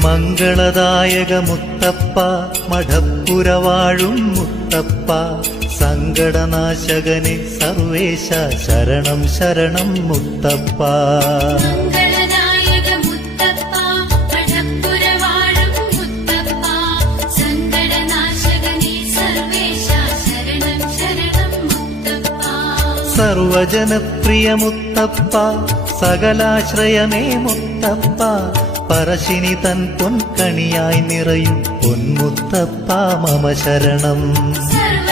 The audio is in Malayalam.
മംഗളദായക മുത്തപ്പ മഠപ്പുര വാഴും മുത്തപ്പ സങ്കടനാശകനെ സർവേശ ശരണം ശരണം മുത്തപ്പ. മംഗളദായക മുത്തപ്പ മഠപ്പുര വാഴും മുത്തപ്പ സങ്കടനാശകനേ സർവേശ ശരണം ശരണം മുത്തപ്പ. സർവജനപ്രിയ മുത്തപ്പ സകലാശ്രയമേ മുത്തപ്പ പറശ്ശിനി തൻ പൊൻകണിയായി നിറയും പൊന്മുത്തപ്പ മമ ശരണം. സർവ